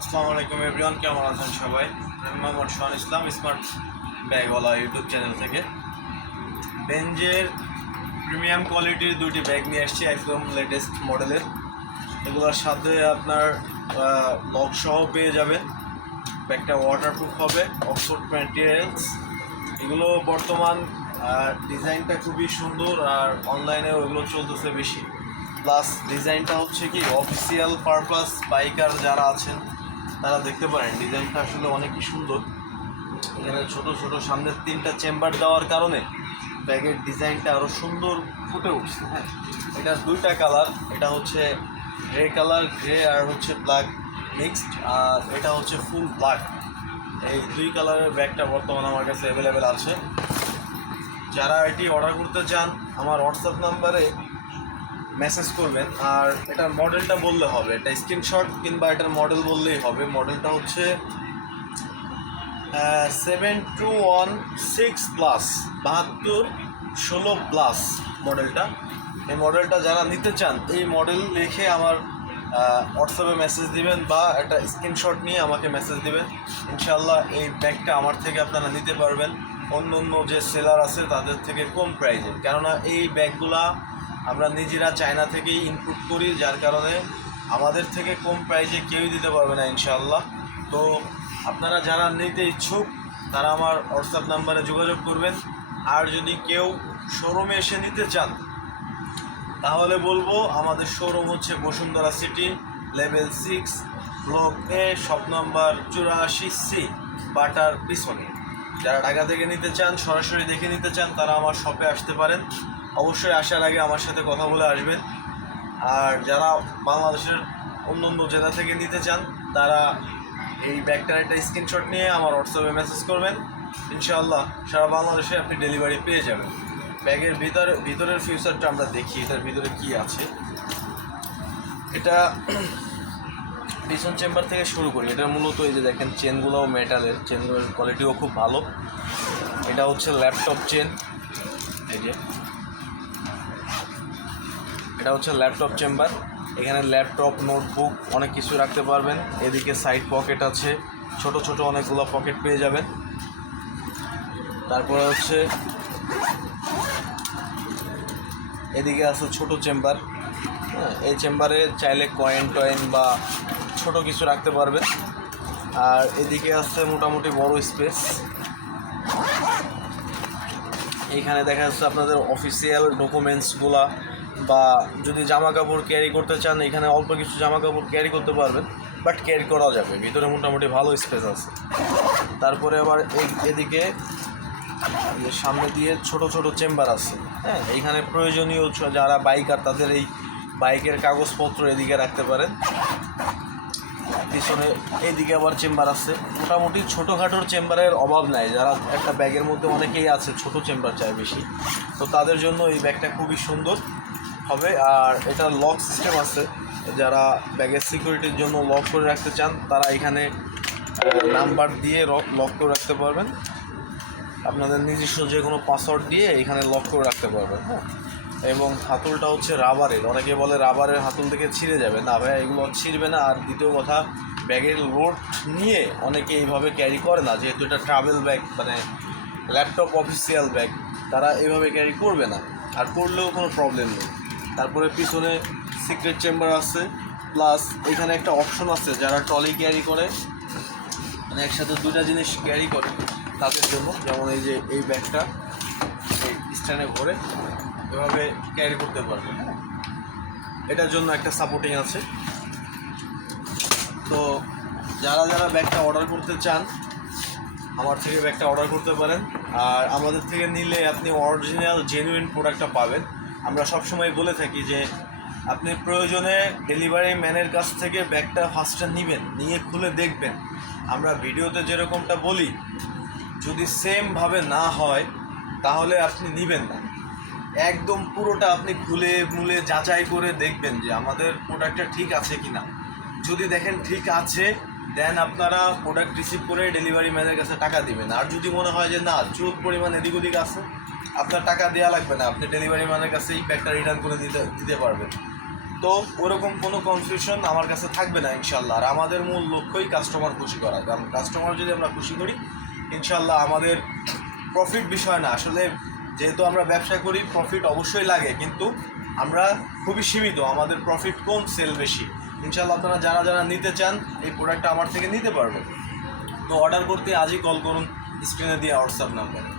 আসসালামু আলাইকুম এভরিওয়ান, কেমন আছেন সবাই? আমি মোহাম্মদ সোহান ইসলাম, স্মার্ট ব্যাগওয়ালা ইউটিউব চ্যানেল থেকে বেঞ্জের প্রিমিয়াম কোয়ালিটির দুটি ব্যাগ নিয়ে আসছি, একদম লেটেস্ট মডেলের। এগুলোর সাথে আপনার লক সহ পেয়ে যাবেন। ব্যাগটা ওয়াটারপ্রুফ হবে, অক্সফোর্ড ম্যাটেরিয়ালস। এগুলো বর্তমান ডিজাইনটা খুবই সুন্দর, আর অনলাইনেও এগুলো চলতেছে বেশি। প্লাস ডিজাইনটা হচ্ছে কি অফিসিয়াল পারপাস বাইকার যারা আছেন তারা দেখতে পারেন, ডিজাইনটা আসলে অনেকই সুন্দর। এখানে ছোট ছোট সামনের 3টা চেম্বার দেওয়ার কারণে ব্যাগের ডিজাইনটা আরও সুন্দর ফুটে উঠছে। হ্যাঁ, এটার 2টা কালার, এটা হচ্ছে গ্রে কালার, গ্রে আর হচ্ছে ব্ল্যাক মিক্সড, আর এটা হচ্ছে ফুল ব্ল্যাক। এই 2 কালারের ব্যাগটা বর্তমানে আমার কাছে অ্যাভেলেবেল আছে। যারা এটি অর্ডার করতে চান আমার হোয়াটসঅ্যাপ নাম্বারে মেসেজ করবেন, আর এটার মডেলটা বললে হবে, এটা স্ক্রিনশট কিংবা এটার মডেল বললেই হবে। মডেলটা হচ্ছে 7216 প্লাস, 7216 প্লাস মডেলটা। এই মডেলটা যারা নিতে চান এই মডেল লিখে আমার হোয়াটসঅ্যাপে মেসেজ দিবেন বা একটা স্ক্রিনশট নিয়ে আমাকে মেসেজ দিবেন। ইনশাআল্লাহ এই ব্যাগটা আমার থেকে আপনারা নিতে পারবেন অন্য অন্য যে সেলার আছে তাদের থেকে কম প্রাইজে, কেননা এই ব্যাগগুলা আমরা নিজেরা চায়না থেকেই ইনপুট করি, যার কারণে আমাদের থেকে কম প্রাইজে কেউই দিতে পারবে না ইনশাআল্লাহ। তো আপনারা যারা নিতে ইচ্ছুক তারা আমার হোয়াটসঅ্যাপ নাম্বারে যোগাযোগ করবেন। আর যদি কেউ শোরুমে এসে নিতে চান তাহলে বলবো আমাদের শোরুম হচ্ছে বসুন্ধরা সিটি, লেভেল 6, ব্লক এ, শপ নাম্বার 84C, বাটার পিছনে। যারা ঢাকা থেকে নিতে চান, সরাসরি দেখে নিতে চান, তারা আমার শপে আসতে পারেন। অবশ্যই আসার আগে আমার সাথে কথা বলে আসবেন। আর যারা বাংলাদেশের অন্য অন্য জেলা থেকে নিতে চান তারা এই ব্যাগটার একটা স্ক্রিনশট নিয়ে আমার হোয়াটসঅ্যাপে মেসেজ করবেন। ইনশাআল্লাহ সারা বাংলাদেশে আপনি ডেলিভারি পেয়ে যাবেন। ব্যাগের ভিতরের ফিউচারটা আমরা দেখি, এটার ভিতরে কি আছে। এটা পিছন চেম্বার থেকে শুরু করি। এটা মূলত এই যে দেখেন, চেনগুলোও মেটালের, চেনগুলোর কোয়ালিটিও খুব ভালো। এটা হচ্ছে ল্যাপটপ চেন, এই যে এটা হচ্ছে ল্যাপটপ চেম্বার। এখানে ল্যাপটপ, নোটবুক অনেক কিছু রাখতে পারবেন। এদিকে সাইড পকেট আছে, ছোট ছোট অনেকগুলো পকেট পেয়ে যাবেন। তারপরে হচ্ছে এদিকে আছে ছোট চেম্বার। এই চেম্বারে চাইলে কয়েন টয়েন বা ছোট কিছু রাখতে পারবেন। আর এদিকে আছে মোটামুটি বড় স্পেস। এইখানে দেখা যাচ্ছে আপনাদের অফিসিয়াল ডকুমেন্টসগুলা, বা যদি জামা কাপড় ক্যারি করতে চান এখানে অল্প কিছু জামা কাপড় ক্যারি করতে পারবেন, বাট ক্যারি করা যাবে, ভিতরে মোটামুটি ভালো স্পেস আছে। তারপরে আবার এদিকে সামনে দিয়ে ছোট ছোট চেম্বার আছে। হ্যাঁ, এইখানে প্রয়োজনীয় যারা বাইকার তাদের এই বাইকের কাগজপত্র এদিকে রাখতে পারেন। পিছনে এইদিকে আবার চেম্বার আছে। মোটামুটি ছোটোখাটোর চেম্বারের অভাব নাই। যারা একটা ব্যাগের মধ্যে অনেকেই আছে ছোট চেম্বার চায় বেশি, তো তাদের জন্য এই ব্যাগটা খুবই সুন্দর হবে। আর এটা লক সিস্টেম আছে, যারা ব্যাগের সিকিউরিটির জন্য লক করে রাখতে চান তারা এখানে নাম্বার দিয়ে লক করে রাখতে পারবেন। আপনাদের নিজস্ব যে কোনো পাসওয়ার্ড দিয়ে এখানে লক করে রাখতে পারবেন। হ্যাঁ, এবং হাতলটা হচ্ছে রাবারের। অনেকে বলে রাবারের হাতল থেকে ছিঁড়ে যাবে, না ভাই, এগুলো ছিঁড়বে না। আর দ্বিতীয় কথা, ব্যাগের লোড নিয়ে অনেকে এইভাবে ক্যারি করে না, যেহেতু এটা ট্রাভেল ব্যাগ, মানে ল্যাপটপ অফিসিয়াল ব্যাগ, তারা এইভাবে ক্যারি করবে না, আর করলেও কোনো প্রবলেম নেই। তারপরে পিছনে সিক্রেট চেম্বার আছে, প্লাস এখানে একটা অপশন আছে যারা ট্রলি ক্যারি করে, মানে একসাথে 2টা জিনিস ক্যারি করে তাদের জন্য। যেমন এই যে এই ব্যাগটা এই স্ট্যান্ডে ভরে এভাবে ক্যারি করতে পারবে। এটার জন্য একটা সাপোর্টিং আছে। তো যারা যারা ব্যাগটা অর্ডার করতে চান আমার থেকে ব্যাগটা অর্ডার করতে পারেন। আর আমাদের থেকে নিলে আপনি অরিজিনাল জেনুইন প্রোডাক্টটা পাবেন। আমরা সবসময় বলে থাকি যে আপনি প্রয়োজনে ডেলিভারি ম্যানের কাছ থেকে ব্যাগটা ফার্স্টে নেবেন, নিয়ে খুলে দেখবেন। আমরা ভিডিওতে যেরকমটা বলি যদি সেমভাবে না হয় তাহলে আপনি নেবেন না। একদম পুরোটা আপনি খুলে মুলে যাচাই করে দেখবেন যে আমাদের প্রোডাক্টটা ঠিক আছে কি না। যদি দেখেন ঠিক আছে, দেন আপনারা প্রোডাক্ট রিসিভ করে ডেলিভারি ম্যানের কাছে টাকা দিবেন। আর যদি মনে হয় যে না, চুল পরিমাণ এদিক ওদিক আছে, আপনার টাকা দেওয়া লাগবে না, আপনি ডেলিভারি ম্যানের কাছে এই ব্যাগটা রিটার্ন করে দিতে পারবেন। তো ওরকম কোনো কনফিউশন আমার কাছে থাকবে না ইনশাল্লাহ। আর আমাদের মূল লক্ষ্যই কাস্টমার খুশি করা, কারণ কাস্টমার যদি আমরা খুশি করি ইনশাল্লাহ আমাদের প্রফিট বিষয় না। আসলে যেহেতু আমরা ব্যবসা করি প্রফিট অবশ্যই লাগে, কিন্তু আমরা খুবই সীমিত, আমাদের প্রফিট কম সেল বেশি। ইনশাল্লাহ আপনারা যারা যারা নিতে চান এই প্রোডাক্টটা আমার থেকে নিতে পারবেন। তো অর্ডার করতে আজই কল করুন স্ক্রিনে দিয়ে হোয়াটসঅ্যাপ নাম্বারে।